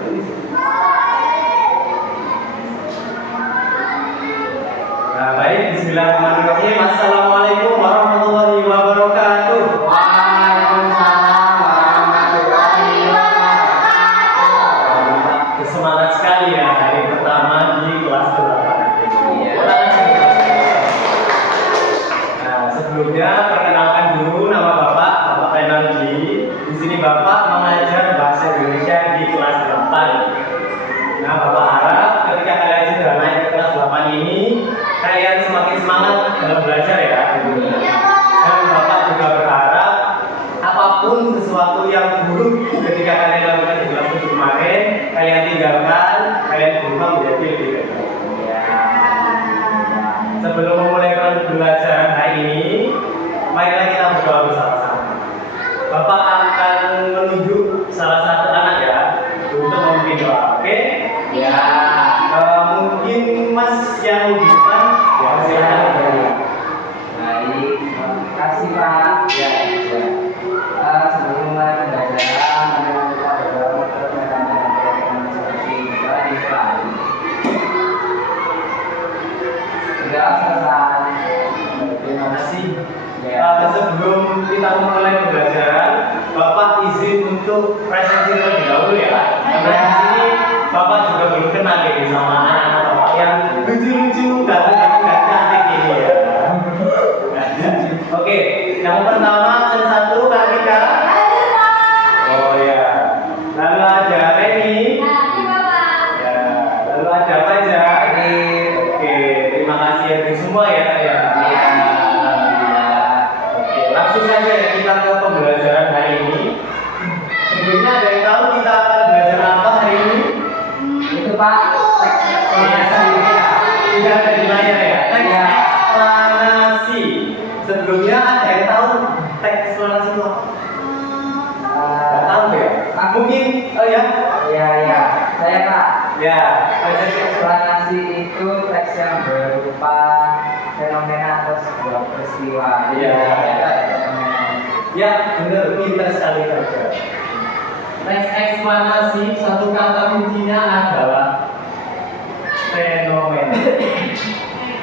Nah, baik, bismillahirrahmanirrahim. Assalamualaikum warahmatullahi wabarakatuh. Waalaikumsalam warahmatullahi wabarakatuh. Semangat sekali ya hari pertama di kelas 8. Nah, sebelumnya perkenalkan dulu nama Bapak Renaldi. Di sini Bapak mengajar bahasa Indonesia di kelas 8. Nah, Bapak harap ketika kalian sudah naik ke kelas 8 ini, kalian semakin semangat dalam belajar ya. Dan Bapak juga berharap apapun sesuatu yang buruk ketika kalian lakukan di kelas 7 kemarin, kalian tinggalkan, kalian berubah menjadi lebih baik. Sebelum memulai pembelajaran hari ini, marilah kita berdoa bersama-sama. Bapak akan menunjuk salah satu anak ya untuk memimpin doa, oke? Ya. Mungkin Mas yang di depan, ya silakan. Baik, terima kasih Pak. Ya. Sebelum mulai pembelajaran, kami meminta berdoa untuk rekan-rekan seperti juga di Bali. Sudah selesai. Terima kasih. Ya. Sebelum kita mulai pembelajaran, Bapak izin untuk presentasi terlebih dahulu ya. Karena di sini Bapak juga belum kenal ya sama anak-anak Bapak yang lucu-lucu dan cantik ini ya. Oke, yang pertama absen 1 Kak Rika. Oh ya. Lalu ada Reni. Ya. Lalu ada Fajar. Oke, terima kasih ya semua ya Kak ya. Langsung saja ya kita ke pembelajaran hari ini. Sebelumnya ada yang tahu kita akan belajar apa hari ini? Itu Pak. Sudah ada di layar ya. Teks eksplanasi. Sebelumnya ada yang tahu teks eksplanasi itu apa? Nggak tahu ya? Mungkin ya? Ya. Saya Pak. Ya. Teks eksplanasi itu teks yang berupa fenomena atau sebuah peristiwa. Iya. Fenomena. Ya, benar, pintar sekali saja. Teks eksplanasi satu kata kuncinya adalah fenomena.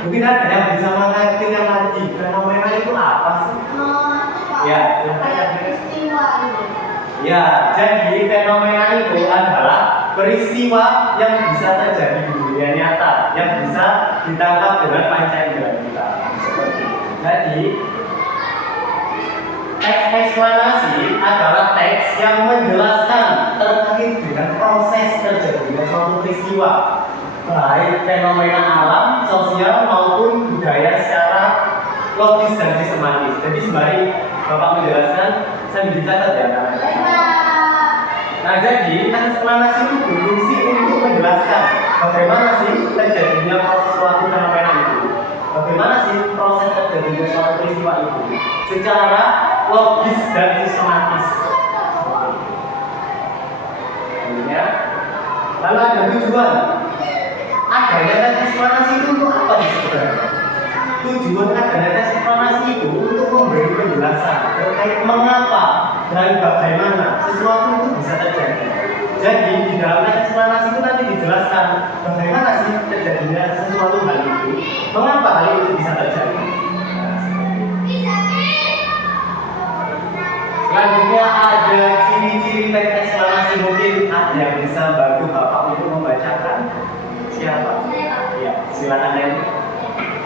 Mungkin ada yang bisa mengartikan lagi fenomena itu apa sih? Ya, ya, jadi fenomena itu adalah peristiwa yang bisa terjadi di dunia nyata, yang bisa ditangkap dengan panca indera kita. Jadi, teks eksplanasi adalah teks yang menjelaskan terkait dengan proses terjadinya suatu peristiwa, baik fenomena alam, sosial maupun budaya secara logis dan sistematis. Jadi sembari Bapak menjelaskan, saya dicatat ya. Nah, jadi teks eksplanasi itu berfungsi untuk menjelaskan bagaimana sih terjadinya proses suatu fenomena itu, bagaimana sih proses terjadinya suatu peristiwa itu secara logis dan sistematis. Ya. Lalu ada tujuan. Adanya teks eksplanasi itu untuk apa sih sebenarnya? Tujuan adanya teks eksplanasi itu untuk memberi penjelasan terkait mengapa dan bagaimana sesuatu itu bisa terjadi. Jadi di dalam teks eksplanasi itu nanti dijelaskan bagaimana sih terjadinya sesuatu hal itu, mengapa hal itu bisa terjadi. Selanjutnya ada ciri-ciri teks eksplanasi, mungkin ada yang bisa bantu Bapak untuk membacakan. Siapa? Ya, silakan Reni.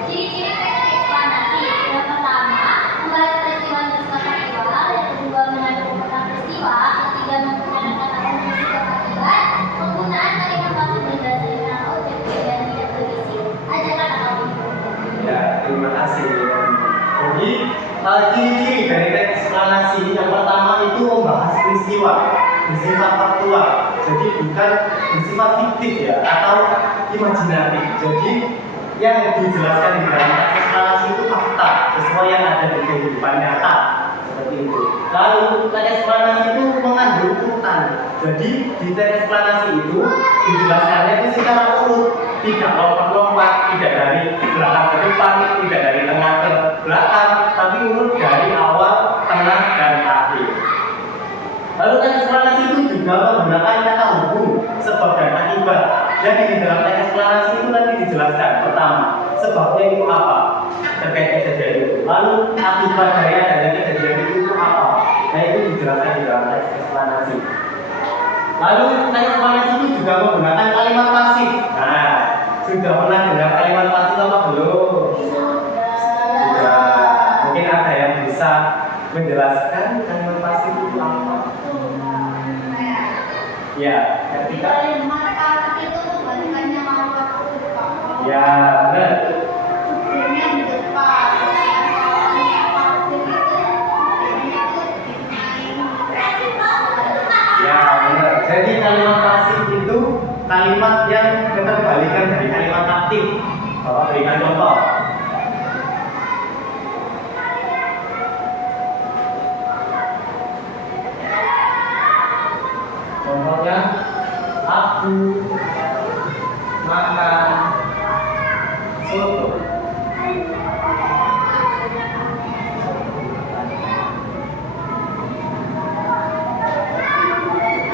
Ciri-ciri teks eksplanasi yang pertama membahas peristiwa yang bersifat faktual, yang kedua mengandung tentang peristiwa, ketiga menggunakan kata kunci kepastian, penggunaan kalimat pasif berdasarkan objek dan tidak berisi. Ajarkan atau Ya, terima kasih. Jadi ciri-ciri dari teks eksplanasi yang pertama itu membahas peristiwa bersifat faktual, jadi bukan bersifat fiktif ya atau imajinatif. Jadi yang dijelaskan di dalam teks eksplanasi itu fakta sesuai yang ada di kehidupan nyata seperti itu. Lalu teks eksplanasi itu mengandung urutan. Jadi di teks eksplanasi itu dijelaskannya itu secara urut, tidak lompat-lompat, tidak dari belakang ke depan, tidak dari tengah ke belakang, tapi urut dari awal, tengah, dan akhir. Lalu teks eksplanasi itu juga menggunakan kata hukum Jadi di dalam teks eksplanasi itu nanti dijelaskan pertama sebabnya itu apa terkait kejadian itu. Lalu akibat dari adanya kejadian itu apa? Nah itu dijelaskan di dalam teks eksplanasi. Lalu teks eksplanasi itu juga menggunakan kalimat pasif. Nah, sudah pernah dengar kalimat pasif apa belum? Sudah. Mungkin ada yang bisa menjelaskan kalimat pasif itu apa? Ya, ketika ya benar. Ya benar. Jadi kalimat pasif itu kalimat yang keterbalikan dari kalimat aktif. Bapak berikan contoh. Contohnya, aku makan soto.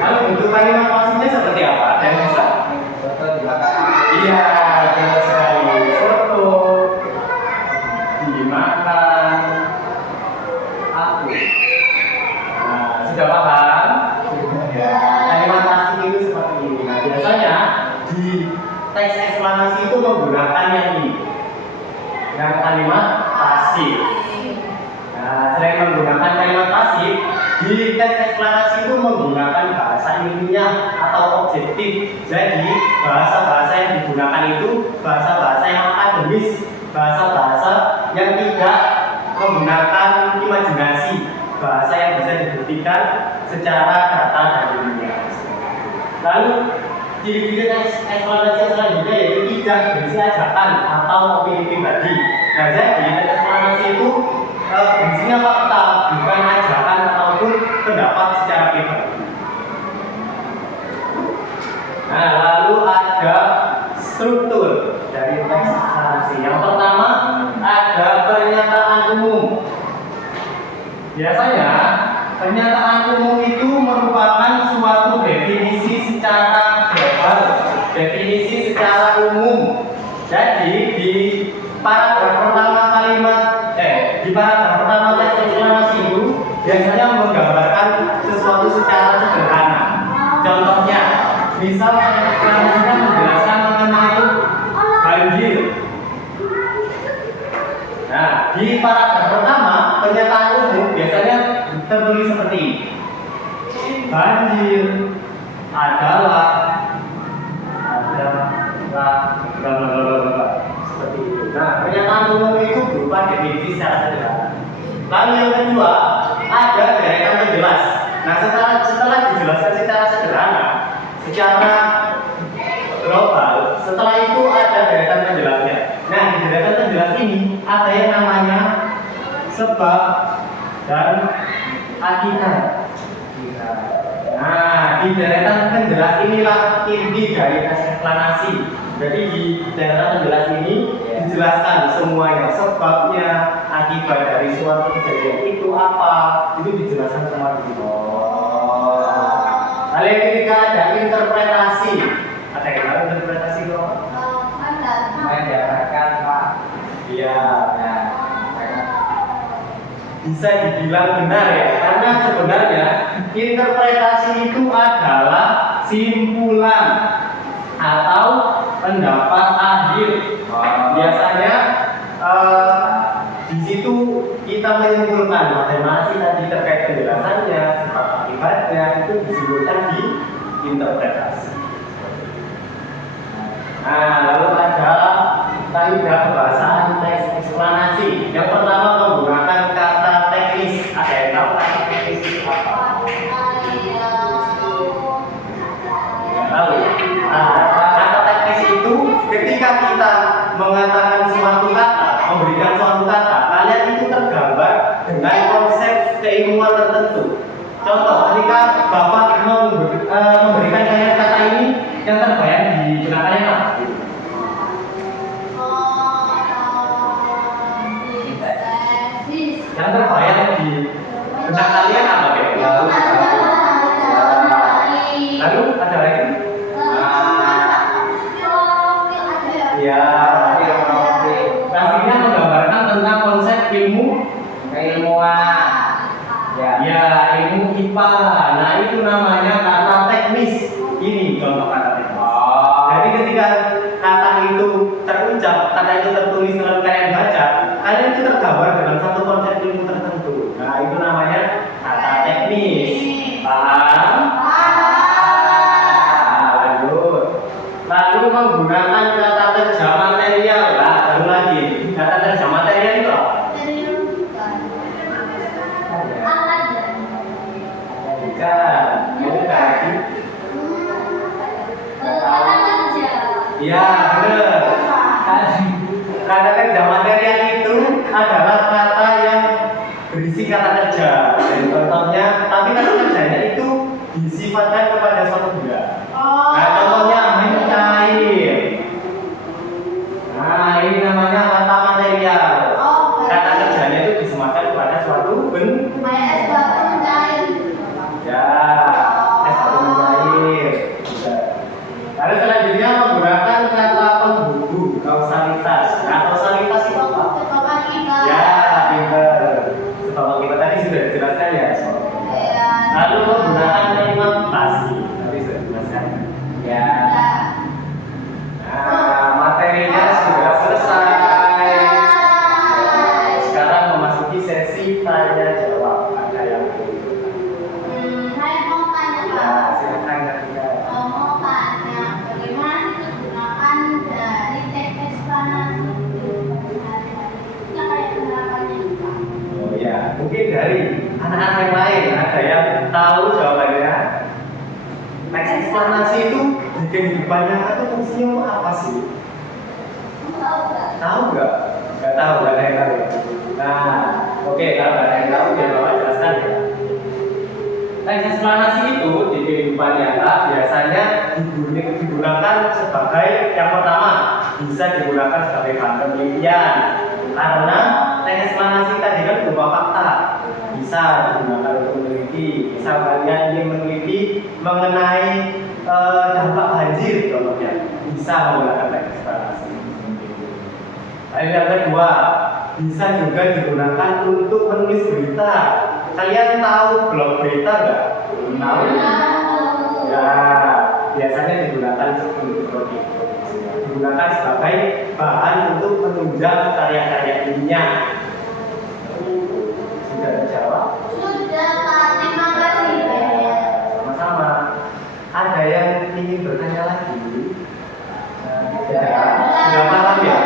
Lalu bentuk kalimat pasifnya seperti apa? Ada yang bisa? Foto dimakan. Iya, benar sekali. Soto dimakan aku. Nah, sudah paham? Kalimat pasif itu seperti ini. Nah, biasanya di teks eksplanasi itu menggunakan yang ini, yang kalimat pasif. Nah, selain menggunakan kalimat pasif, di teks eksplanasi itu menggunakan bahasa ilmiah atau objektif. Jadi bahasa-bahasa yang digunakan itu bahasa-bahasa yang akademis, bahasa-bahasa yang tidak menggunakan imajinasi, bahasa yang bisa dibuktikan secara data dan ilmiah. Lalu ciri-ciri eksplanasi selanjutnya yaitu tidak berisi ajakan atau opini pribadi. Nah, jadi eksplanasi itu berisinya fakta, bukan ajakan ataupun pendapat secara pribadi. Nah, lalu ada struktur dari teks eksplanasi. Yang pertama ada pernyataan umum. Biasanya pernyataan umum itu merupakan suatu definisi secara global, definisi secara umum. Jadi di paragraf pertama di paragraf pertama teks eksplanasi itu biasanya menggambarkan sesuatu secara sederhana. Contohnya, misal teks eksplanasinya menjelaskan mengenai banjir. Nah, di paragraf pertama pernyataan umum biasanya tertulis seperti ini. Banjir adalah seperti itu. Nah, pernyataan umum itu berupa definisi secara sederhana. Lalu yang kedua ada deretan penjelas. Nah, setelah dijelaskan secara sederhana, secara global, setelah itu ada deretan penjelasnya. Nah, di deretan penjelas ini ada yang namanya sebab dan akibat. Nah, di deretan penjelas inilah inti dari teks eksplanasi. Jadi di deretan penjelas ini dijelaskan semuanya, sebabnya, akibat dari suatu kejadian itu apa, itu dijelaskan semua di situ. Lalu yang ketiga ada interpretasi. Ada yang tahu interpretasi itu apa? Menjabarkan Pak. Iya. Nah, bisa dibilang benar ya, karena sebenarnya interpretasi itu adalah simpulan atau pendapat akhir. Biasanya di situ kita menyimpulkan bagaimana sih tadi terkait penjelasannya, sifat akibatnya itu disimpulkan di interpretasi. Nah, lalu ada kaidah kebahasaan teks eksplanasi. Yang pertama menggunakan kata teknis. Ada yang tahu kata teknis itu apa? Tahu? Kata teknis itu ketika kita mengatakan suatu kata, memberikan suatu kata, kalian itu tergambar dengan konsep keilmuan tertentu. Contoh, ketika Bapak memberikan kalian kata ini, yang terbayang di benak kalian apa? Yang terbayang di benak kalian apa? Lalu ada lagi? IPA. Nah, itu namanya kata teknis. Ini contoh kata teknis. Jadi ketika kata itu terucap, kata itu tertulis lalu kalian baca, kalian itu tergambar dengan satu konsep ilmu tertentu. Nah, itu namanya kata teknis. Paham? Nah, lanjut. Lalu menggunakan kata kerja material. Nah, baru lagi. Kata kerja material itu apa? Bukan. Iya, benar. Kata kerja material itu adalah kata yang berisi kata kerja. Dan contohnya, tapi kata kerjanya itu disifatkan kepada suatu benda. Nah, contohnya mencair. Nah, ini namanya kata material. Kata kerjanya itu disematkan kepada suatu benda. Ya, es batu mencair. Lalu selanjutnya menggunakan kata penghubung kausalitas. Nah, kausalitas itu apa? Ya, pinter. Sebab kita tadi sudah dijelaskan ya. Lalu menggunakan kalimat pasti. Tadi sudah dijelaskan. Ya. Nah, materinya sudah selesai. Sekarang memasuki sesi tanya jawab. Ada yang ya, silakan Kak. Oh ya, mungkin dari anak-anak yang lain ada yang tahu jawabannya. Teks eksplanasi itu di kehidupan nyata itu fungsinya apa sih? Tahu nggak? Nggak tahu, nggak ada yang tahu. Nah, oke, kalau nggak ada yang tahu, biar Bapak jelaskan ya. Teks eksplanasi itu di kehidupan nyata biasanya digunakan sebagai yang pertama bisa digunakan sebagai bahan penelitian karena teks eksplanasi tadi kan berupa fakta, bisa digunakan untuk meneliti. Misal kalian ingin meneliti mengenai dampak banjir contohnya, bisa menggunakan teks eksplanasi. Lalu yang kedua, bisa juga digunakan untuk menulis berita. Kalian tahu blog berita nggak? Tahu? Ya, biasanya digunakan seperti itu. Digunakan sebagai bahan untuk menunjang karya-karya ilmiah. Sudah terjawab? Sudah, Pak. Terima kasih. Sama-sama. Ada yang ingin bertanya lagi? Ya, sudah paham ya?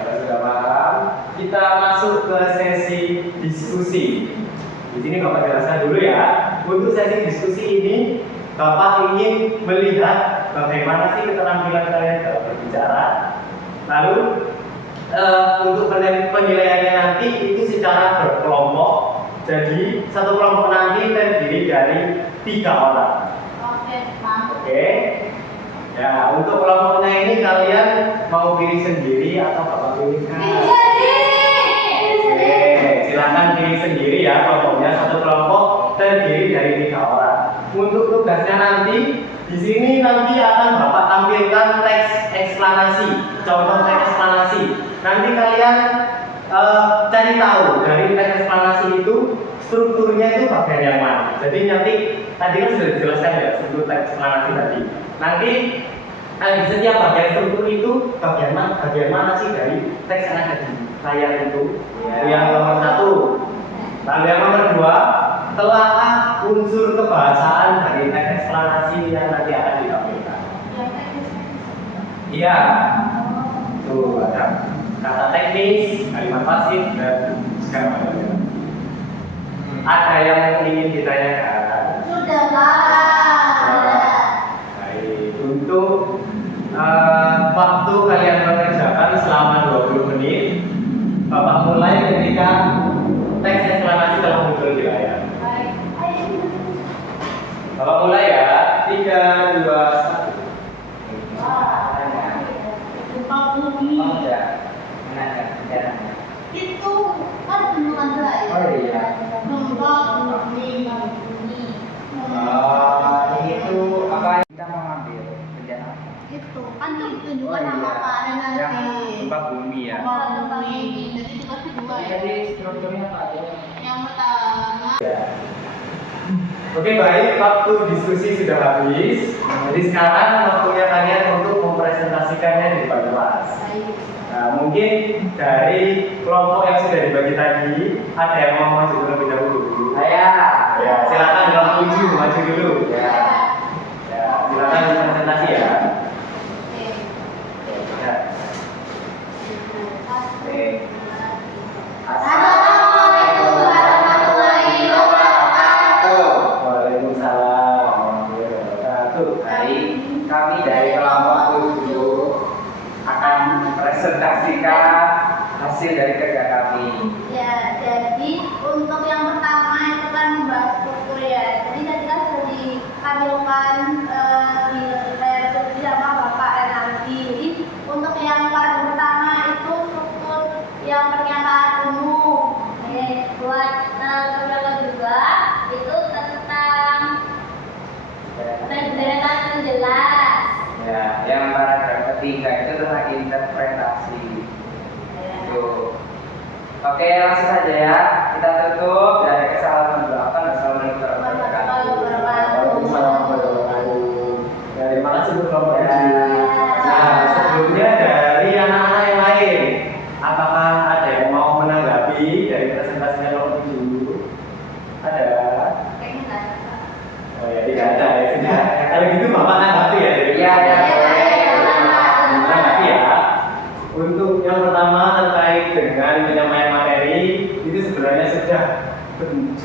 Kalau sudah paham, kita masuk ke sesi diskusi. Di sini Bapak jelaskan dulu ya. Untuk sesi diskusi ini, Bapak ingin melihat bagaimana sih keterampilan kalian dalam berbicara. Lalu untuk penilaiannya nanti itu secara berkelompok. Jadi satu kelompok nanti terdiri dari 3 orang. Oke. Ya, untuk kelompoknya ini kalian mau pilih sendiri atau Bapak pilihkan? Oke, silakan pilih sendiri ya kelompoknya. Satu kelompok terdiri dari 3 orang. Untuk tugasnya nanti di sini nanti akan Bapak tampilkan teks eksplanasi, contoh teks eksplanasi. Nanti kalian cari tahu dari teks eksplanasi itu strukturnya itu bagian yang mana. Jadi nanti tadi kan sudah dijelaskan ya struktur teks eksplanasi tadi. Nanti di setiap bagian struktur itu bagian mana sih dari teks yang ada di layar itu? Yang nomor 1. Lalu yang nomor 2, telaah unsur kebahasaan dari teks eksplanasi yang nanti akan ditampilkan. Iya. Tuh ada kata teknis, kalimat pasif dan segala macamnya. Ada yang ingin ditanyakan? Sudah, Pak. Baik, untuk waktu kalian mengerjakan selama 20 menit, Bapak mulai ketika teks eksplanasi telah muncul di layar. Bapak mulai ya, 3, 2, 1. Oh ya, menanyakan sejarahnya. Itu kan belum ada ya? Oh iya. Itu apa kita mau ambil kerjaan apa? Itu kan ditunjukkan sama Pak Ada nanti. Yang gempa bumi ya. Gempa bumi. Jadi tugas kedua ya. Jadi strukturnya apa aja? Yang pertama Oke baik, waktu diskusi sudah habis. Jadi sekarang waktunya kalian untuk mempresentasikannya di depan kelas. Nah, mungkin dari kelompok yang sudah dibagi tadi, ada yang mau maju terlebih dahulu? Saya. Ya, silakan kelompok 7 maju dulu. Ya, silakan presentasi ya. Ya. Oke. Assalamualaikum warahmatullahi wabarakatuh. Waalaikumsalam warahmatullahi wabarakatuh. Baik, kami dari kelompok 7 akan presentasikan hasil dari kerja kami. Ya, jadi untuk yang pertama itu kan membahas struktur ya. Jadi tadi kan sudah ditampilkan di layar TV sama Bapak Renaldi. Jadi untuk yang paling pertama itu struktur yang pernyataan umum. Oke, buat yang kedua itu tentang penjelasan yang jelas. Ya, yang paragraf ketiga itu tentang interpretasi. Itu. Oke, langsung saja ya. Kita tutup dari kesalahan belakang. Assalamualaikum warahmatullahi wabarakatuh. Waalaikumsalam warahmatullahi wabarakatuh. Ya, terima kasih untuk kelompok Ya. 7. Nah, sebelumnya dari anak-anak yang lain, apakah ada yang mau menanggapi dari presentasinya kelompok 7? Ada? Kayaknya nggak ada. Oh ya, tidak ada ya. Sudah. Kalau gitu Bapak tanggapi ya dari Iya, ya, boleh. Tanggapi ya. Untuk yang pertama terkait dengan penyampaian materi itu sebenarnya sudah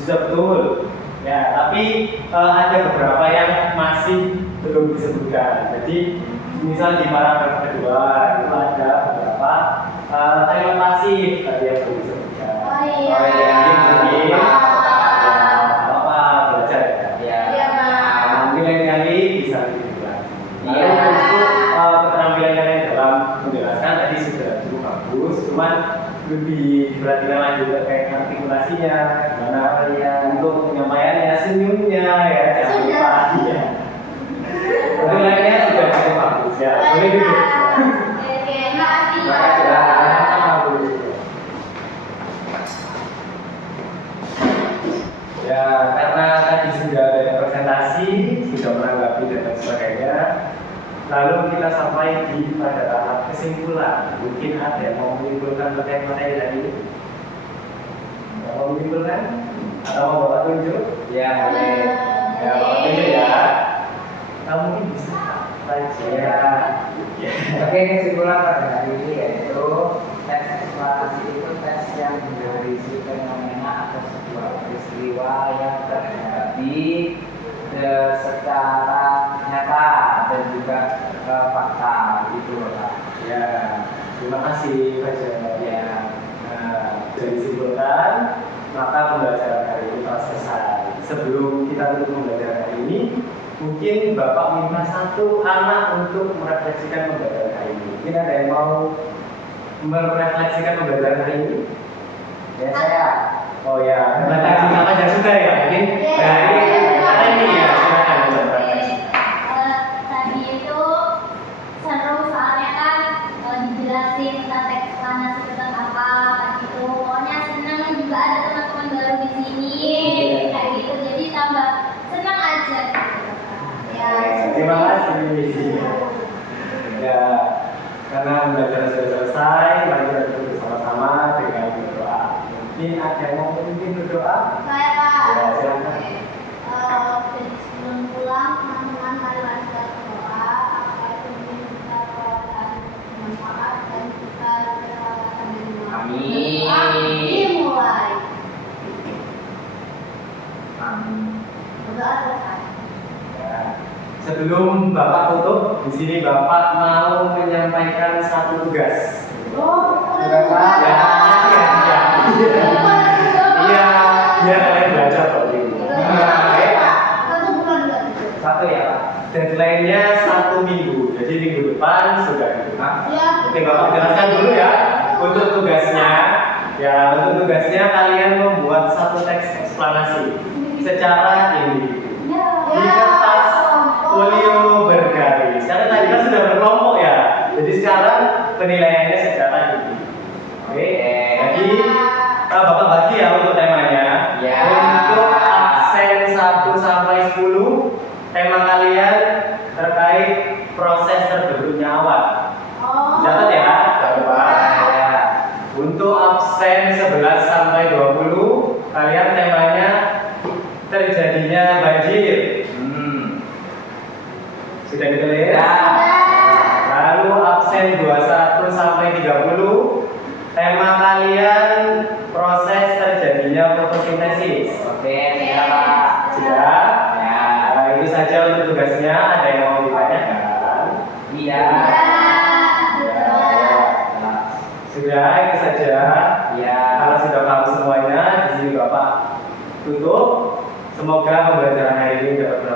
betul ya, tapi ada beberapa yang masih belum disebutkan. Jadi misal di paragraf kedua itu ada beberapa tema pasif tadi yang belum disebutkan. Oh iya. Oh iya. Mungkin apa belajar ya. Ya. Iya, Pak. Mungkin lain kali bisa lebih lagi. Iya. Lalu untuk keterampilan kalian dalam menjelaskan tadi sudah cukup bagus, cuman lebih diperhatikan lagi terkait artikulasinya, gimana ya untuk penyampaiannya, senyumnya ya, jangan lupa ya. Untuk lainnya sudah cukup bagus ya. Boleh dulu. Oke, makasih ya. Makasih ya. Ya, karena tadi sudah ada presentasi, sudah menanggapi dan lain sebagainya. Lalu kita sampai pada tahap kesimpulan. Mungkin ada yang mau menyimpulkan terkait materi tadi ini? Yang mau menyimpulkan? Atau mau Bapak tunjuk? Ya, boleh. Ya, Bapak tunjuk ya. Kamu ini bisa saja. Ya. Oke, kesimpulan pada hari ini yaitu teks eksplanasi itu teks yang berisi fenomena atau sebuah peristiwa yang terjadi secara nyata dan juga fakta gitu loh Pak. Ya, terima kasih Pak Jamal. Ya, sudah disimpulkan, maka pembelajaran hari ini telah selesai. Sebelum kita tutup pembelajaran hari ini, mungkin Bapak minta satu anak untuk merefleksikan pembelajaran hari ini. Mungkin ada yang mau merefleksikan pembelajaran hari ini? Ya saya. Oh ya, karena tadi Bapak aja sudah ya, mungkin dari anak ini ya, silakan merefleksi. Tadi itu seru soalnya kan dijelasin tentang teks eksplanasi tentang apa gitu. Pokoknya senang juga ada teman-teman baru di sini kayak gitu. Jadi tambah senang aja gitu. Ya. Terima kasih. Ya, karena pembelajaran sudah selesai, mari kita duduk bersama-sama dengan berdoa. Mungkin ada yang mau memimpin berdoa? Saya Pak. Ya, silakan. Jadi sebelum pulang teman-teman marilah kita berdoa agar pemimpin kita kelewatan bermanfaat dan kita kelewatan dengan Amin. Dimulai. Amin. Berdoa selesai. Ya. Sebelum Bapak tutup, di sini Bapak mau menyampaikan satu tugas. Tugas Pak. Ya, ya. Iya, biar kalian belajar kok di rumah. Oke. Satu bulan enggak? Satu ya Pak. Deadline-nya 1 minggu, jadi minggu depan sudah di rumah. Ya. Oke, Bapak jelaskan dulu ya untuk tugasnya. Ya, untuk tugasnya kalian membuat satu teks eksplanasi secara individu di kertas folio bergaris. Karena tadi kan sudah berkelompok ya, jadi sekarang penilaiannya secara individu. Oke, jadi Bapak bagi ya untuk temanya. Ya. Untuk absen 1 sampai Sudah ditulis? Ya. Lalu absen 21 sampai 30. Tema kalian proses terjadinya fotosintesis. Oke, sudah Pak. Sudah? Ya. Nah, itu saja untuk tugasnya. Ada yang mau ditanyakan? Iya. Sudah, itu saja. Iya. Kalau sudah paham semuanya, di sini Bapak tutup. Semoga pembelajaran hari ini dapat